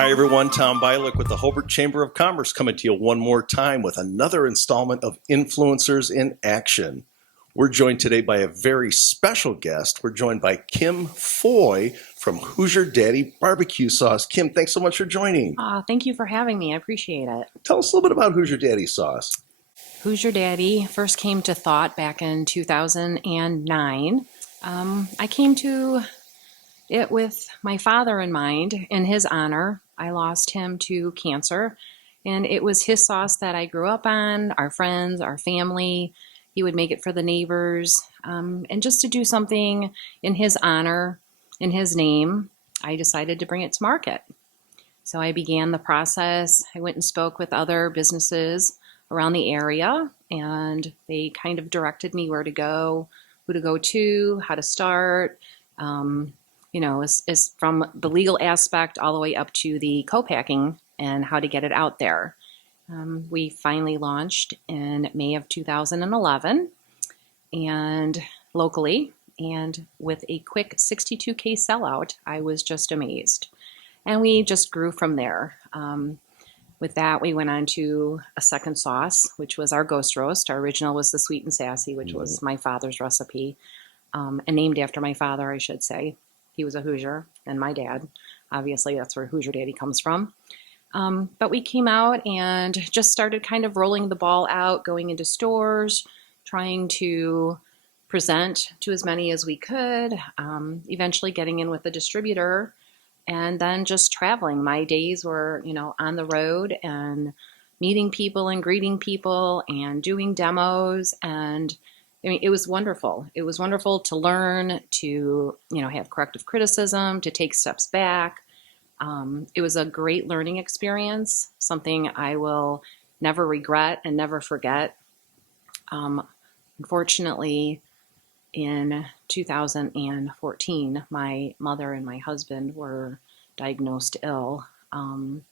Hi, everyone. Tom Bialik with the Hobart Chamber of Commerce coming to you one more time with another installment of Influencers in Action. We're joined today by a very special guest. We're joined by Kim Foy from Hoosier Daddy BBQ Sauce. Kim, thanks so much for joining. Thank you for having me. I appreciate it. Tell us a little bit about Hoosier Daddy Sauce. Hoosier Daddy first came to thought back in 2009. I came to it with my father in mind. In his honor, I lost him to cancer, and it was his sauce that I grew up on, our friends, our family. He would make it for the neighbors. And just to do something in his honor, in his name, I decided to bring it to market. So I began the process. I went and spoke with other businesses around the area, and they kind of directed me where to go, who to go to, how to start. Is from the legal aspect all the way up to the co-packing and how to get it out there. We finally launched in May of 2011 and locally, and with a quick 62K sellout, I was just amazed. And we just grew from there. With that, we went on to a second sauce, which was our ghost roast. Our original was the sweet and sassy, which was my father's recipe, and named after my father, I should say. He was a Hoosier, and my dad. Obviously, that's where Hoosier Daddy comes from. But we came out and just started kind of rolling the ball out, going into stores, trying to present to as many as we could, eventually getting in with the distributor, and then just traveling. My days were, on the road and meeting people and greeting people and doing demos. And I mean, it was wonderful. It was wonderful to learn, to, have corrective criticism, to take steps back. It was a great learning experience, something I will never regret and never forget. Unfortunately, in 2014, my mother and my husband were diagnosed ill, and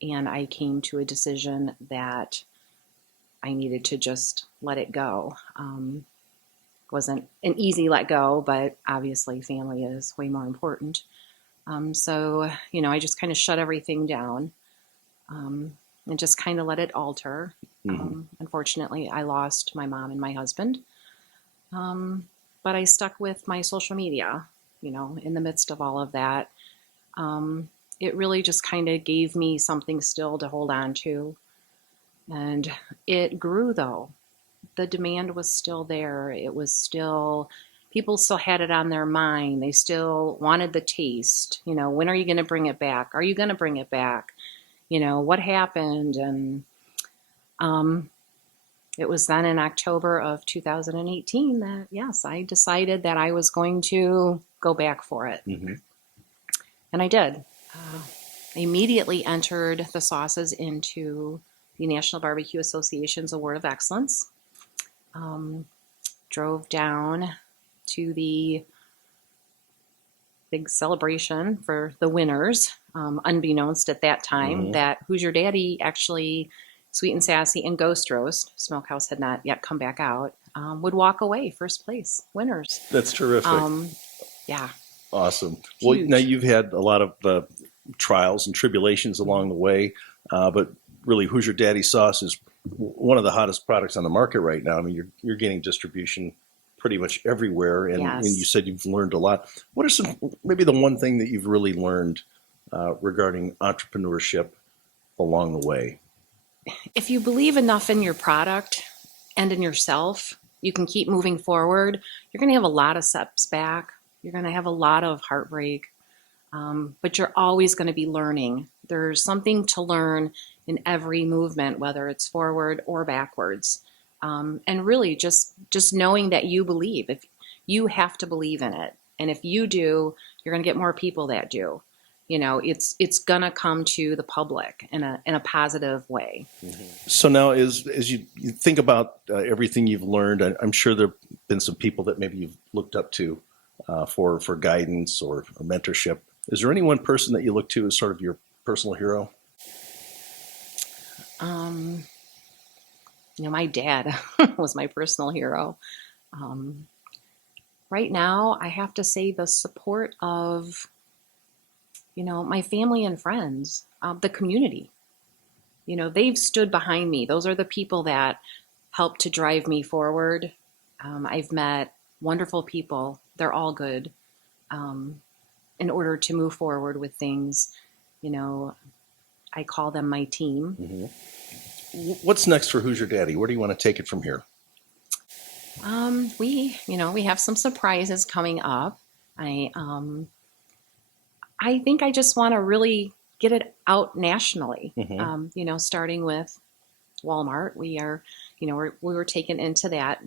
I came to a decision that I needed to just let it go. Wasn't an easy let go, but obviously family is way more important. So, I just kind of shut everything down, and just kind of let it alter. Unfortunately, I lost my mom and my husband. But I stuck with my social media, in the midst of all of that. It really just kind of gave me something still to hold on to. And it grew, though. The demand was still there. It was still, people still had it on their mind. They still wanted the taste. When are you going to bring it back? Are you going to bring it back? What happened? And it was then in October of 2018 that, yes, I decided that I was going to go back for it. And I did. I immediately entered the sauces into the National Barbecue Association's Award of Excellence. Drove down to the big celebration for the winners, unbeknownst at that time that Hoosier Daddy actually, Sweet and Sassy and Ghost Roast, Smokehouse had not yet come back out, would walk away first place winners. That's terrific. Yeah. Awesome. Huge. Well, now you've had a lot of trials and tribulations along the way, but really Hoosier Daddy sauce is one of the hottest products on the market right now. I mean, you're getting distribution pretty much everywhere, and, Yes. and you said you've learned a lot. What are maybe the one thing that you've really learned regarding entrepreneurship along the way? If you believe enough in your product and in yourself, you can keep moving forward. You're going to have a lot of steps back. You're going to have a lot of heartbreak, but you're always going to be learning. There's something to learn in every movement, whether it's forward or backwards. And really just knowing that you believe. If you have to believe in it, and if you do, you're going to get more people that do. It's going to come to the public in a positive way. So now, as you think about everything you've learned, I'm sure there have been some people that maybe you've looked up to for guidance or mentorship. Is there any one person that you look to as sort of your personal hero? My dad was my personal hero. Right now, I have to say the support of my family and friends, the community. They've stood behind me. Those are the people that help to drive me forward. I've met wonderful people. They're all good. In order to move forward with things, I call them my team. Mm-hmm. What's next for Hoosier Daddy? Where do you want to take it from here? We have some surprises coming up. I think I just want to really get it out nationally. Mm-hmm. Starting with Walmart, we were taken into that,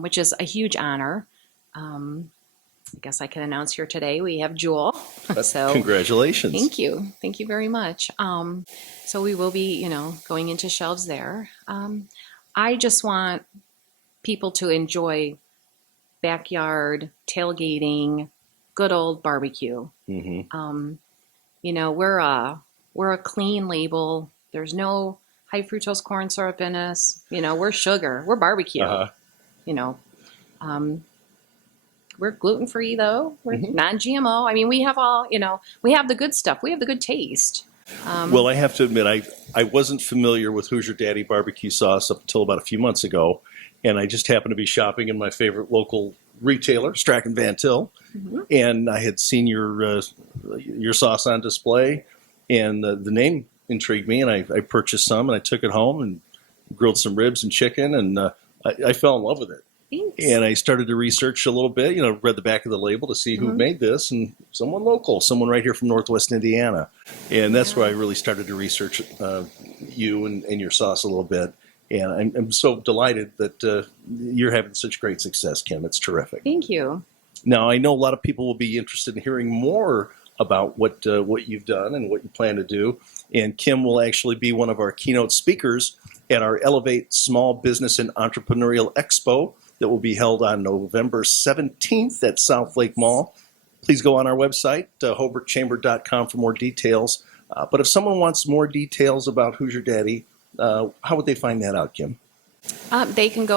which is a huge honor. I guess I can announce here today we have Jewel. So congratulations. Thank you very much. So we will be, going into shelves there. I just want people to enjoy backyard tailgating, good old barbecue. Mm-hmm. We're a clean label. There's no high fructose corn syrup in us. We're sugar. We're barbecue. Uh-huh. We're gluten-free though. We're Mm-hmm. non-GMO. I mean, we have all, we have the good stuff. We have the good taste. Well, I have to admit, I wasn't familiar with Hoosier Daddy barbecue sauce up until about a few months ago. And I just happened to be shopping in my favorite local retailer, Strachan Van Til. Mm-hmm. And I had seen your sauce on display, and the name intrigued me, and I purchased some, and I took it home and grilled some ribs and chicken, and I fell in love with it. Thanks. And I started to research a little bit, read the back of the label to see who Mm-hmm. made this, and someone local, someone right here from Northwest Indiana. And that's where I really started to research you and your sauce a little bit. And I'm so delighted that you're having such great success, Kim. It's terrific. Thank you. Now, I know a lot of people will be interested in hearing more about what you've done and what you plan to do. And Kim will actually be one of our keynote speakers at our Elevate Small Business and Entrepreneurial Expo that will be held on November 17th at South Lake Mall. Please go on our website, hobartchamber.com, for more details. But if someone wants more details about Hoosier Daddy, how would they find that out, Kim? They can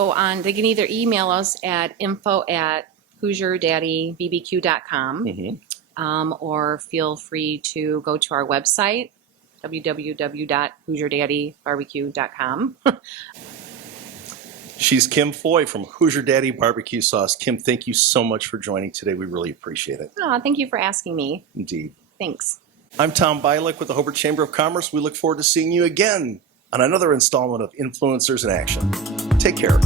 either email us at info@HoosierDaddyBBQ.com, Mm-hmm. or feel free to go to our website, www.HoosierDaddyBBQ.com. She's Kim Foy from Hoosier Daddy Barbecue Sauce. Kim, thank you so much for joining today. We really appreciate it. Oh, thank you for asking me. Indeed. Thanks. I'm Tom Bialik with the Hobart Chamber of Commerce. We look forward to seeing you again on another installment of Influencers in Action. Take care.